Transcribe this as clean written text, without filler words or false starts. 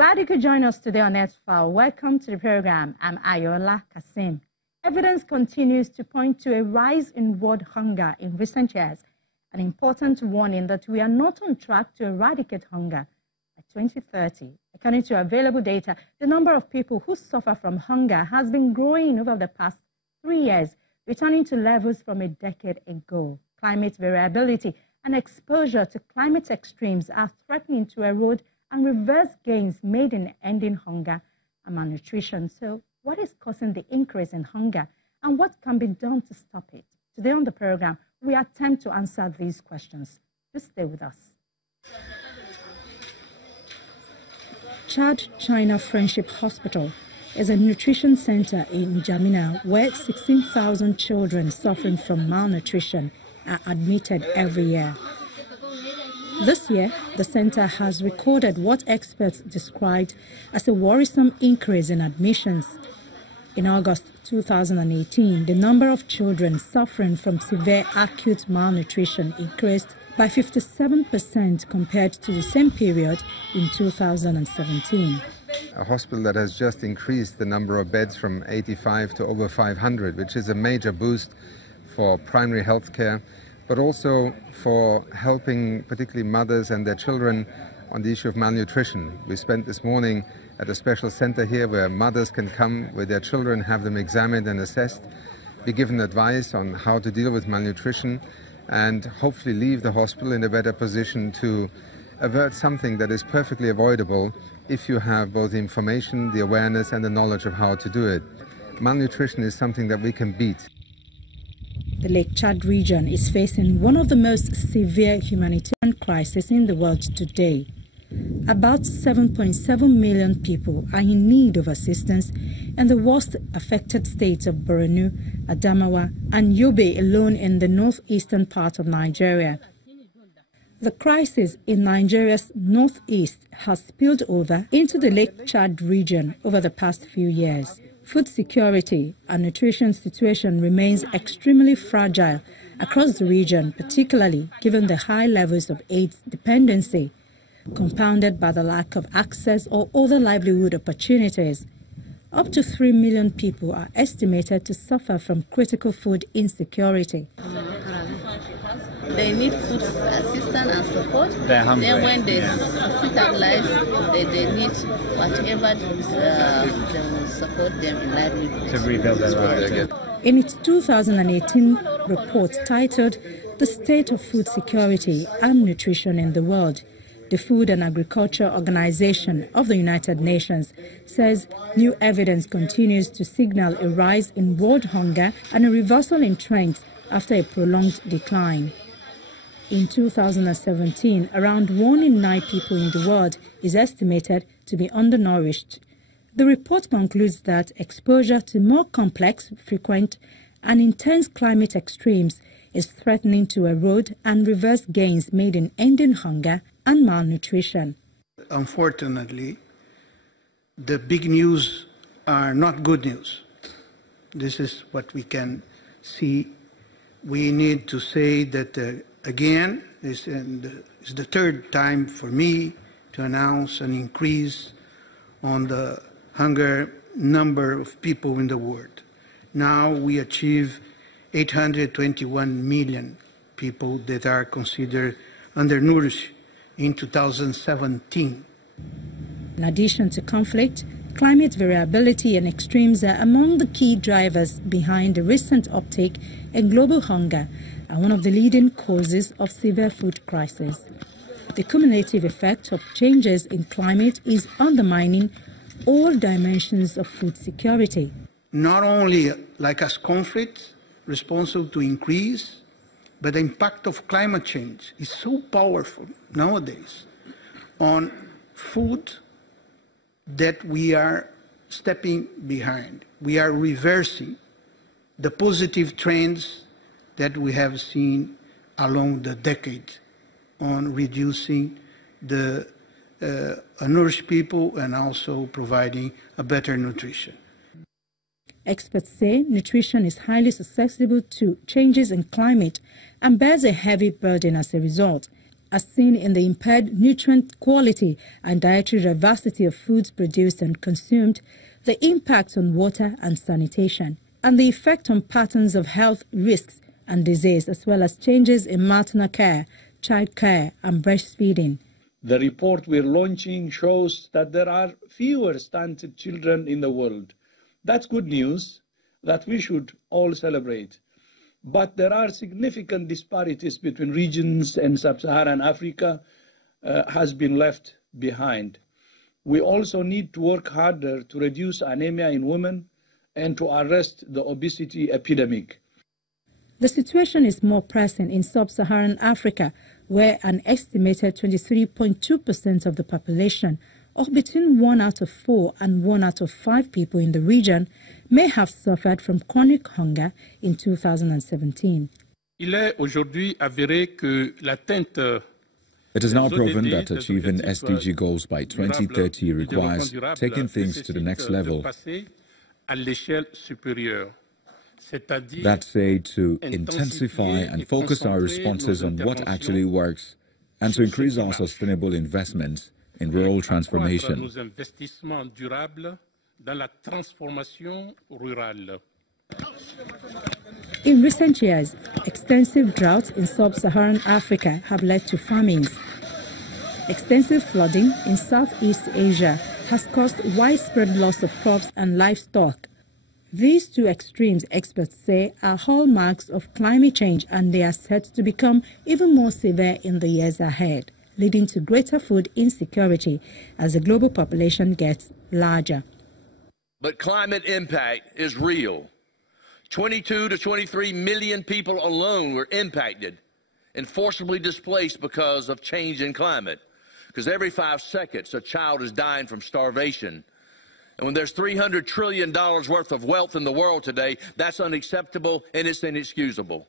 Glad you could join us today on Earthfile. Welcome to the program. I'm Ayola Kasim. Evidence continues to point to a rise in world hunger in recent years, an important warning that we are not on track to eradicate hunger by 2030. According to available data, the number of people who suffer from hunger has been growing over the past 3 years, returning to levels from a decade ago. Climate variability and exposure to climate extremes are threatening to erode and reverse gains made in ending hunger and malnutrition. So what is causing the increase in hunger and what can be done to stop it? Today on the program, we attempt to answer these questions. Just stay with us. Chad-China Friendship Hospital is a nutrition center in Jamina where 16,000 children suffering from malnutrition are admitted every year. This year, the center has recorded what experts described as a worrisome increase in admissions. In August 2018, the number of children suffering from severe acute malnutrition increased by 57% compared to the same period in 2017. A hospital that has just increased the number of beds from 85 to over 500, which is a major boost for primary health care, but also for helping particularly mothers and their children on the issue of malnutrition. We spent this morning at a special center here where mothers can come with their children, have them examined and assessed, be given advice on how to deal with malnutrition, and hopefully leave the hospital in a better position to avert something that is perfectly avoidable if you have both the information, the awareness and the knowledge of how to do it. Malnutrition is something that we can beat. The Lake Chad region is facing one of the most severe humanitarian crises in the world today. About 7.7 million people are in need of assistance, and the worst affected states of Borno, Adamawa, and Yobe alone in the northeastern part of Nigeria. The crisis in Nigeria's northeast has spilled over into the Lake Chad region over the past few years. Food security and nutrition situation remains extremely fragile across the region, particularly given the high levels of aid dependency, compounded by the lack of access or other livelihood opportunities. Up to 3 million people are estimated to suffer from critical food insecurity. They need food assistance and support. They're hungry. Then when they stabilize, they need whatever they will support them in livelihood. To rebuild their lives. In its 2018 report titled The State of Food Security and Nutrition in the World, the Food and Agriculture Organization of the United Nations says new evidence continues to signal a rise in world hunger and a reversal in trends after a prolonged decline. In 2017, around 1 in 9 people in the world is estimated to be undernourished. The report concludes that exposure to more complex, frequent, and intense climate extremes is threatening to erode and reverse gains made in ending hunger and malnutrition. Unfortunately, the big news are not good news. This is what we can see. We need to say that again, it's the third time for me to announce an increase on the hunger number of people in the world. Now we achieve 821 million people that are considered undernourished in 2017. In addition to conflict, climate variability and extremes are among the key drivers behind the recent uptake in global hunger and one of the leading causes of severe food crisis. The cumulative effect of changes in climate is undermining all dimensions of food security. Not only like as conflict responsible to increase, but the impact of climate change is so powerful nowadays on food that we are stepping behind. We are reversing the positive trends that we have seen along the decade on reducing the nourished people and also providing a better nutrition. Experts say nutrition is highly susceptible to changes in climate and bears a heavy burden as a result. as seen in the impaired nutrient quality and dietary diversity of foods produced and consumed, the impact on water and sanitation, and the effect on patterns of health risks and disease, as well as changes in maternal care, child care and breastfeeding. The report we're launching shows that there are fewer stunted children in the world. That's good news that we should all celebrate. But there are significant disparities between regions, and sub-Saharan Africa has been left behind. We also need to work harder to reduce anemia in women and to arrest the obesity epidemic. The situation is more pressing in sub-Saharan Africa, where an estimated 23.2% of the population, or between 1 out of 4 and 1 out of 5 people in the region, may have suffered from chronic hunger in 2017. Il est aujourd'hui avéré que l'atteinte It is now proven that achieving SDG goals by 2030 requires taking things to the next level. That's say to intensify and focus our responses on what actually works and to increase our sustainable investment in rural transformation. In recent years, extensive droughts in sub-Saharan Africa have led to famines. Extensive flooding in Southeast Asia has caused widespread loss of crops and livestock. These two extremes, experts say, are hallmarks of climate change, and they are set to become even more severe in the years ahead, leading to greater food insecurity as the global population gets larger. But climate impact is real. 22 to 23 million people alone were impacted and forcibly displaced because of change in climate. Because every 5 seconds, a child is dying from starvation. And when there's $300 trillion worth of wealth in the world today, that's unacceptable and it's inexcusable.